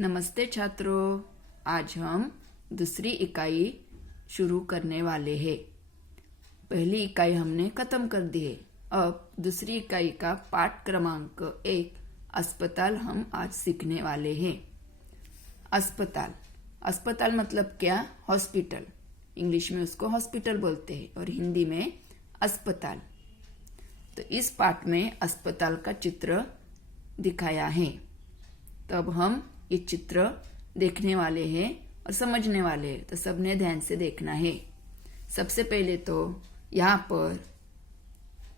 नमस्ते छात्रों, आज हम दूसरी इकाई शुरू करने वाले हैं। पहली इकाई हमने खत्म कर दी है। अब दूसरी इकाई का पाठ क्रमांक 1 अस्पताल हम आज सीखने वाले हैं। अस्पताल अस्पताल मतलब क्या? हॉस्पिटल। इंग्लिश में उसको हॉस्पिटल बोलते हैं और हिंदी में अस्पताल। तो इस पाठ में अस्पताल का चित्र दिखाया है। तो अब हम ये चित्र देखने वाले हैं और समझने वाले हैं, तो सबने ध्यान से देखना है। सबसे पहले तो यहाँ पर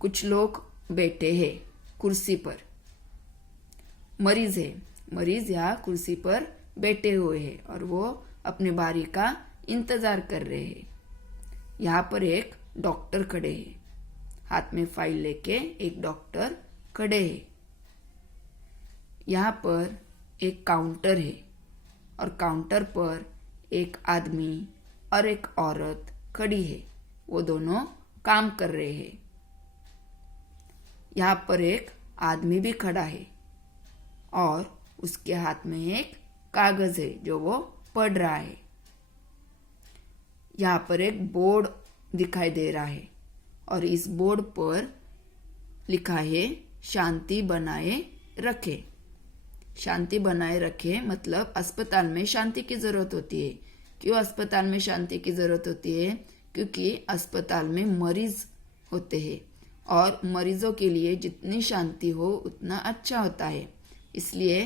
कुछ लोग बैठे हैं कुर्सी पर। मरीज है, मरीज यहाँ कुर्सी पर बैठे हुए हैं और वो अपने बारी का इंतजार कर रहे हैं। यहाँ पर एक डॉक्टर खड़े हैं, हाथ में फाइल लेके एक डॉक्टर खड़े हैं। यहाँ पर एक काउंटर है और काउंटर पर एक आदमी और एक औरत खड़ी है, वो दोनों काम कर रहे हैं। यहाँ पर एक आदमी भी खड़ा है और उसके हाथ में एक कागज है जो वो पढ़ रहा है। यहाँ पर एक बोर्ड दिखाई दे रहा है और इस बोर्ड पर लिखा है शांति बनाए रखे। शांति बनाए रखे मतलब अस्पताल में शांति की जरूरत होती है। क्यों अस्पताल में शांति की जरूरत होती है? क्योंकि अस्पताल में मरीज होते हैं और मरीजों के लिए जितनी शांति हो उतना अच्छा होता है। इसलिए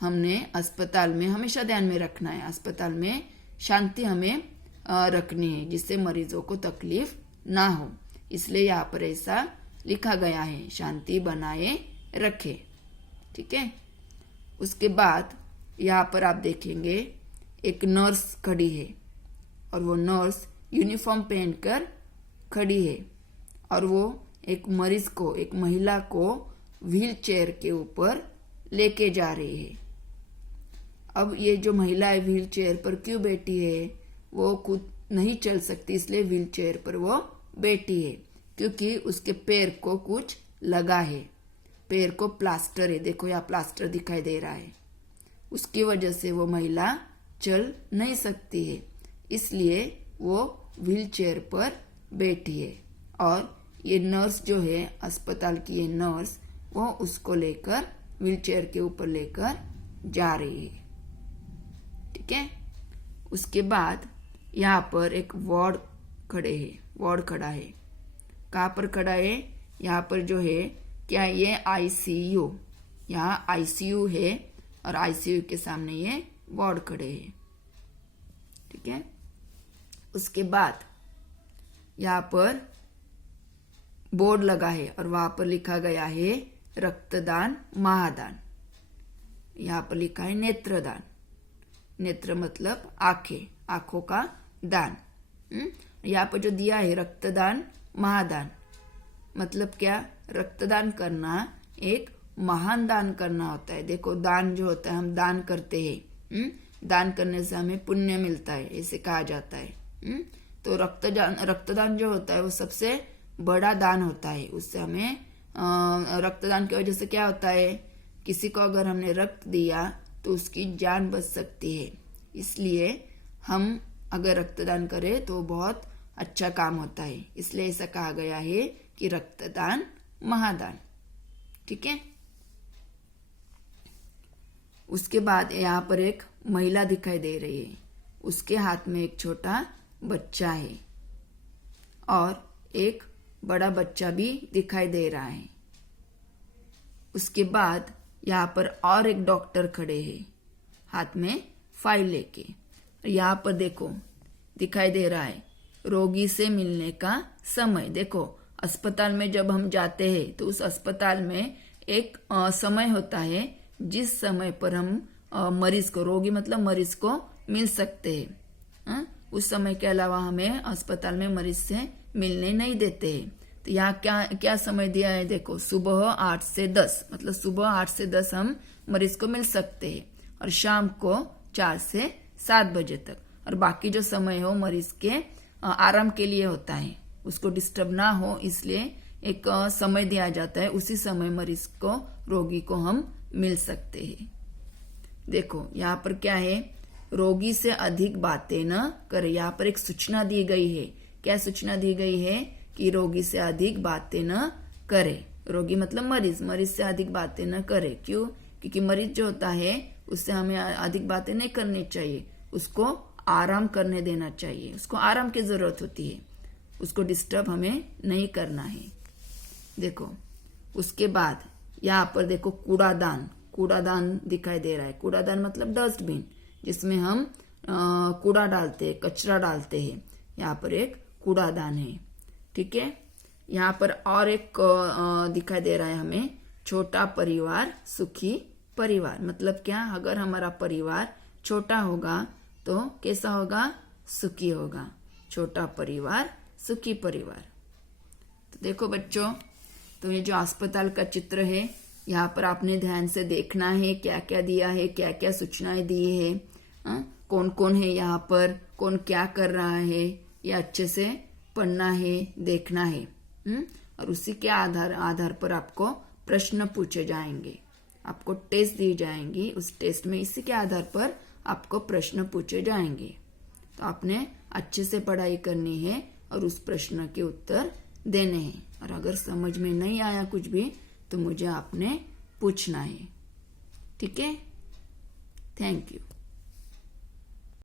हमने अस्पताल में हमेशा ध्यान में रखना है, अस्पताल में शांति हमें रखनी है जिससे मरीजों को तकलीफ ना हो। इसलिए यहाँ पर ऐसा लिखा गया है, शांति बनाए रखे। ठीक है। उसके बाद यहाँ पर आप देखेंगे एक नर्स खड़ी है और वो नर्स यूनिफॉर्म पहनकर खड़ी है और वो एक मरीज को, एक महिला को व्हील चेयर के ऊपर लेके जा रही है। अब ये जो महिला है व्हील चेयर पर क्यों बैठी है? वो खुद नहीं चल सकती, इसलिए व्हील चेयर पर वो बैठी है क्योंकि उसके पैर को कुछ लगा है। पैर को प्लास्टर है, देखो यहाँ प्लास्टर दिखाई दे रहा है। उसकी वजह से वो महिला चल नहीं सकती है, इसलिए वो व्हील चेयर पर बैठी है और ये नर्स जो है अस्पताल की, ये नर्स वो उसको लेकर व्हील चेयर के ऊपर लेकर जा रही है। ठीक है। उसके बाद यहाँ पर एक वार्ड खड़ा है। कहाँ पर खड़ा है? यहाँ पर जो है क्या ये आईसीयू, यहाँ आईसीयू है और आईसीयू के सामने ये वार्ड खड़े हैं। ठीक है। उसके बाद यहाँ पर बोर्ड लगा है और वहां पर लिखा गया है रक्तदान महादान। यहाँ पर लिखा है नेत्रदान। नेत्र मतलब आंखें, आंखों का दान। यहाँ पर जो दिया है रक्तदान महादान मतलब क्या? रक्तदान करना एक महान दान करना होता है। देखो दान जो होता है, हम दान करते हैं, दान करने से हमें पुण्य मिलता है, ऐसे कहा जाता है। तो रक्तदान जो होता है वो सबसे बड़ा दान होता है। उससे हमें रक्तदान की वजह से क्या होता है? किसी को अगर हमने रक्त दिया तो उसकी जान बच सकती है। इसलिए हम अगर रक्तदान करें तो बहुत अच्छा काम होता है, इसलिए ऐसा कहा गया है कि रक्तदान महादान। ठीक है। उसके बाद यहाँ पर एक महिला दिखाई दे रही है, उसके हाथ में एक छोटा बच्चा है और एक बड़ा बच्चा भी दिखाई दे रहा है। उसके बाद यहाँ पर और एक डॉक्टर खड़े हैं हाथ में फाइल लेके। यहाँ पर देखो दिखाई दे रहा है रोगी से मिलने का समय। देखो अस्पताल में जब हम जाते हैं तो उस अस्पताल में एक समय होता है जिस समय पर हम मरीज को, रोगी मतलब मरीज को मिल सकते हैं। उस समय के अलावा हमें अस्पताल में मरीज से मिलने नहीं देते हैं। तो यहाँ क्या समय दिया है? देखो सुबह 8 से 10 मतलब सुबह 8 से 10 हम मरीज को मिल सकते हैं और शाम को 4 से 7 बजे तक। और बाकी जो समय हो मरीज के आराम के लिए होता है, उसको डिस्टर्ब ना हो इसलिए एक समय दिया जाता है। उसी समय मरीज को, रोगी को हम मिल सकते हैं। देखो यहाँ पर क्या है, रोगी से अधिक बातें न करे। यहाँ पर एक सूचना दी गई है। क्या सूचना दी गई है कि रोगी से अधिक बातें न करे। रोगी मतलब मरीज, मरीज से अधिक बातें न करे। क्यों? क्योंकि मरीज जो होता है उससे हमें अधिक बातें नहीं करनी चाहिए, उसको आराम करने देना चाहिए। उसको आराम की जरूरत होती है, उसको डिस्टर्ब हमें नहीं करना है। देखो उसके बाद यहाँ पर देखो कूड़ादान, कूड़ादान दिखाई दे रहा है। कूड़ादान मतलब डस्टबिन, जिसमें हम कूड़ा डालते हैं, कचरा डालते हैं। यहाँ पर एक कूड़ादान है। ठीक है, यहाँ पर और एक दिखाई दे रहा है हमें, छोटा परिवार सुखी परिवार। मतलब क्या, अगर हमारा परिवार छोटा होगा तो कैसा होगा, सुखी होगा। छोटा परिवार सुखी परिवार। तो देखो बच्चों, तो ये जो अस्पताल का चित्र है, यहाँ पर आपने ध्यान से देखना है क्या क्या दिया है, क्या क्या सूचनाएं दी है, कौन कौन है यहाँ पर, कौन क्या कर रहा है, ये अच्छे से पढ़ना है, देखना है। और उसी के आधार पर आपको प्रश्न पूछे जाएंगे, आपको टेस्ट दी जाएंगी। उस टेस्ट में इसी के आधार पर आपको प्रश्न पूछे जाएंगे। तो आपने अच्छे से पढ़ाई करनी है और उस प्रश्न के उत्तर देने हैं। और अगर समझ में नहीं आया कुछ भी तो मुझे आपने पूछना है। ठीक है, थैंक यू।